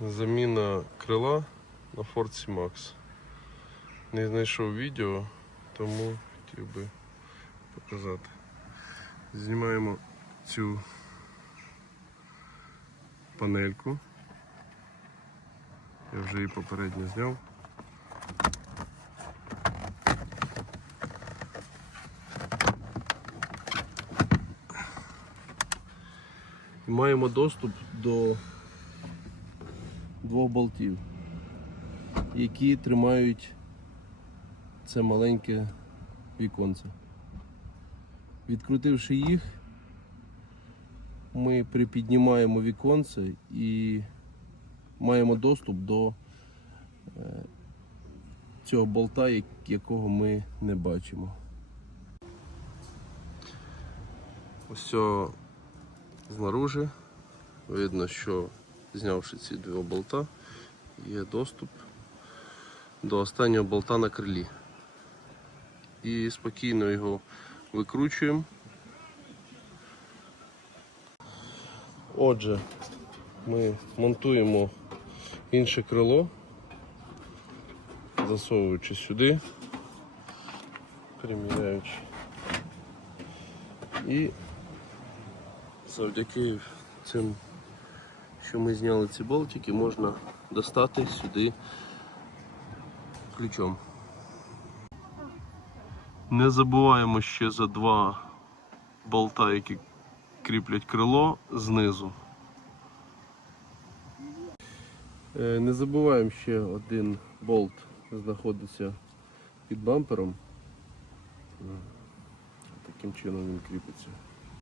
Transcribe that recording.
Заміна крила на Ford C-Max. Не знайшов відео, тому хотів би показати. Знімаємо цю панельку. Я вже її попередньо зняв. Маємо доступ до двох болтів, які тримають це маленьке віконце. Відкрутивши їх, ми припіднімаємо віконце і маємо доступ до е, цього болта, якого ми не бачимо. Ось знаружи видно, що знявши ці два болта, є доступ до останнього болта на крилі. І спокійно його викручуємо. Отже, ми монтуємо інше крило, засовуючи сюди, приміряючи. І завдяки цим, що ми зняли ці болтики, можна достати сюди ключом. Не забуваємо ще за два болта, які кріплять крило знизу. Е, Не забуваємо ще один болт знаходиться під бампером. Таким чином він кріпиться.